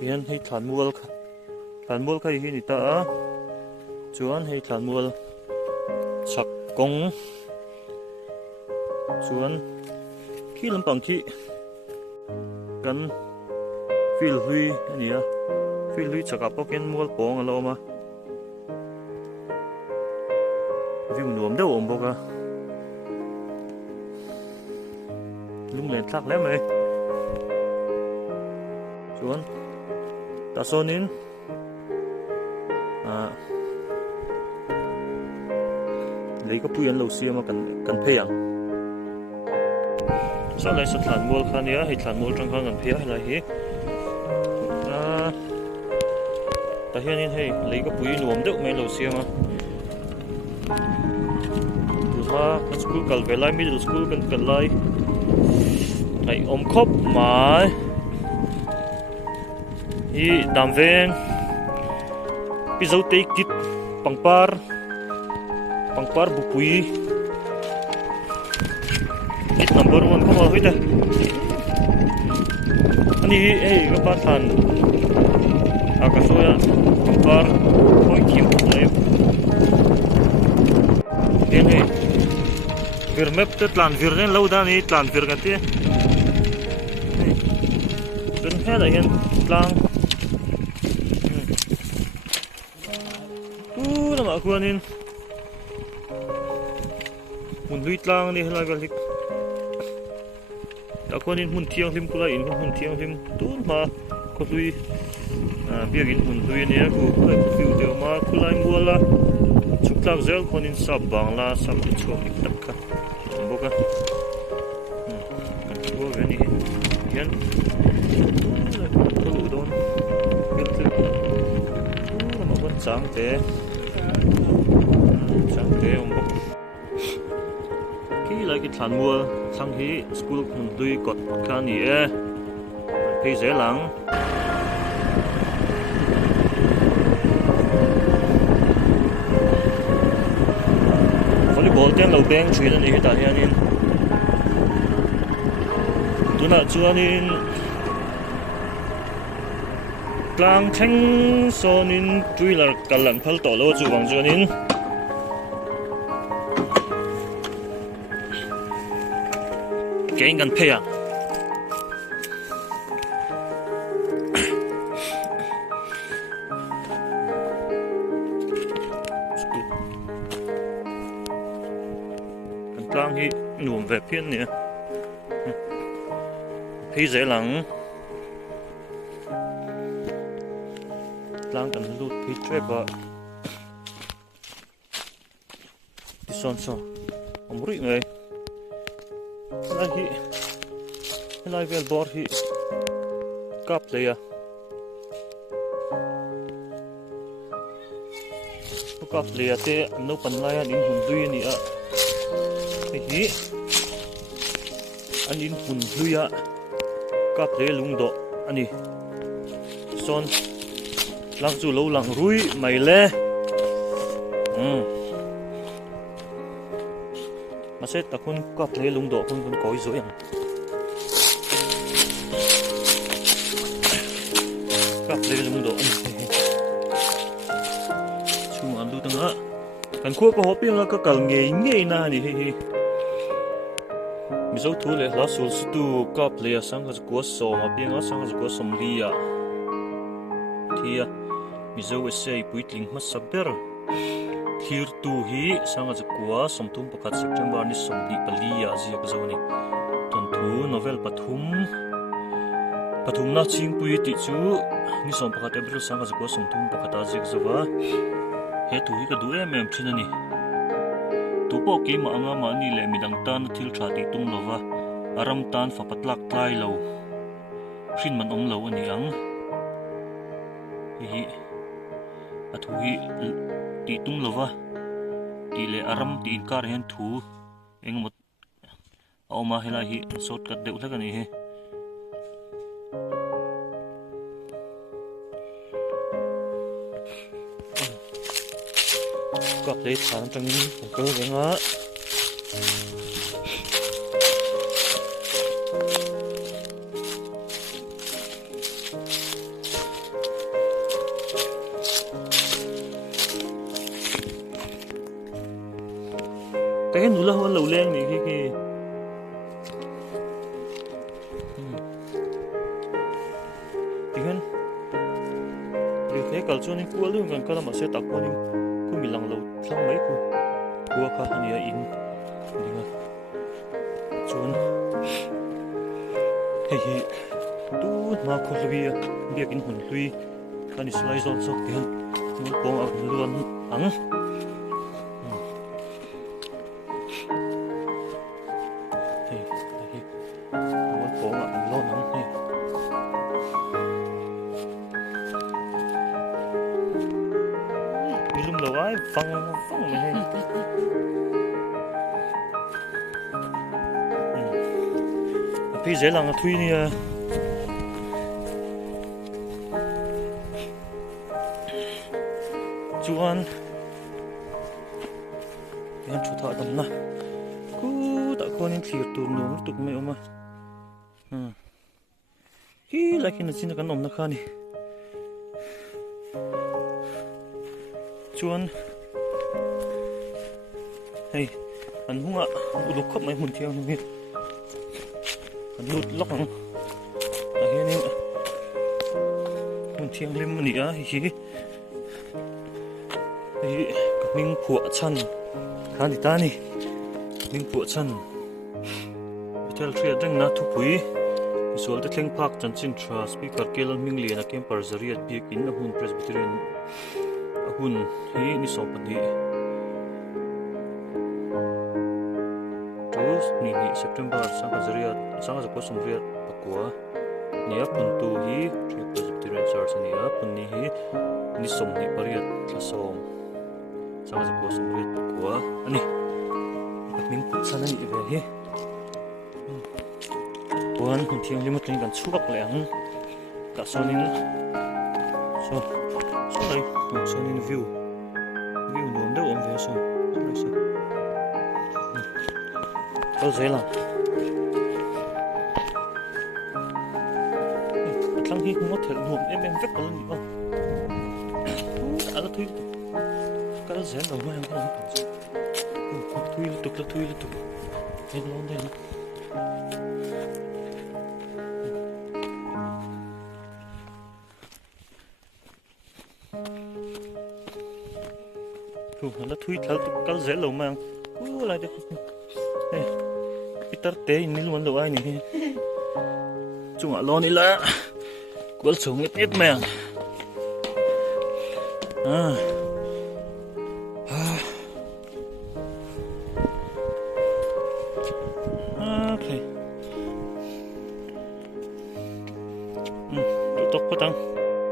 Tiyan hay thlan mual khay hi ni ta chuan hay thlan mual chak kong chuan khi lampang khi kan fil hui ania fil hui chaka poken mual pong alo ma view nuam deuh om boka lung len thlak lem mai chuan ta sonin lấy cái bụi ăn lâu xưa mà cần phê à sao lại sát thản mual khăn nhá hay thản mual trong khăn cần phê hay là gì ta hiện nay hay lấy cái bụi nuông đậu mấy lâu xưa mà từ ha school cần về lại middle school cần lại này ôm khóc mà hi đam ven pi dấu tây kít pangpar bupui kit number 1 ko ma hoita ani hey ka pathan akasoya pangpar hoi kim lai den hey vir map te tlan vir nen lo da ni tlan vir ka te den he la hen tlang na ma kuanin mun lui tlang ni helai vel hik ta konin mun thiang lim kula in mun thiang lim tun ma ko lui biagin mun lui ni ko fiu de ma kulai muala chuklak zel konin sab bangla sam ti chom nik takka boka kan ko veni yan ko don bilte ma bon chang te bok lại cái thằng mua thằng hi school mình tuy cột khăn gì á thì dễ lắng volleyball tiếng đầu beng chuyện này hiện tại hiện tôi nói cho nên lang thanh so nên tuy là cả lần phật tổ lâu chú bằng cho nên cái ngân phê à cái lang hi nuông về phiên nè thấy dễ lắng lang cần lút thì trép à đi son ông rụi người lai vel bor hi kap leya kap leya te no pan lai an in hun dui ni a hi an in hun dui a kap le lung do ani son lang chu lo lang rui mai le mà sẽ ta kun kap le lung do kun koi zo yang đây là độ chung ăn đủ tăng á cần khua có hộp là có cần nghề na đi hi mi dấu thu lệ lá sủi tu cặp lệ sang cái của sổ mà biếng á sang cái của sầm li à thì mi dấu say bụi linh mất sập bер thir tu hi sang cái của sầm thum pakat September ni sầm li pali à gì cái dấu này tuần thu novel pathum na ching pui ti chu ni som pakhat April sang ka ko som thum pakhata jek zawa he tu hi ka du em thina ni tu po ke ma anga ma ni le midang tan thil tha ti tum lova aram tan fa patlak tlai lo phin man om lo ani ang hi athu hi ti tum lova ti le aram ti kar hen thu engmot awma hela hi shortcut deuh thak ani he cặp lấy thằng trong những cơ vậy ngã cái nụ lâu lâu lên này khi thì hơn điều thế cả cho nên cua luôn cái mà sẽ tập qua nên cũng bị lằng lâu lằng mấy cua khá là nhiều in đi mà chôn hey tu mà khổ lụy việc in hồn lụy anh slice on sọc tiền muốn bông ở luôn ăn hey muốn bông ở luôn ăn hey bị lum đầu ai phăng phăng này hey bây giờ là thui nè chuan yan chu tha dam na ku ta ko nin thir tu nom tuk me oma hi la kin chin kan nom na khani chuan hey an hunga uluk khop mai mun thiang ni an lut lok ang ta hian mun thiang lim ni a hi mình phụ chân khá đi ta nè mình phụ chân theo chuyện đang nát thúc quý số để khen park chân chín tra speaker kêu mình liền là kem parzariat bị kín ở hun presbyterian ở hun hi ni sop đi terus ni September sang parzariat sang ada kosong riat pakua ni apun tu hi presbyterian church ni apun ni hi ni som ni pariat lasom sang sa ko sum rit ko ani min sana ni ve he wan kun thiang limut ni kan chuak le ang ka sonin so lai sonin view nom de om ve so so to zela tlang hi ngot thel nom em vek ko ni ba ala thui cái rẻ đầu mai không có thui liên tục hết luôn đây nó thui theo cái rẻ đầu mai lại được Peter té ini luôn đầu ai này chung ở lo này là quấn xuống ít mèo okay. Tutok pa tang.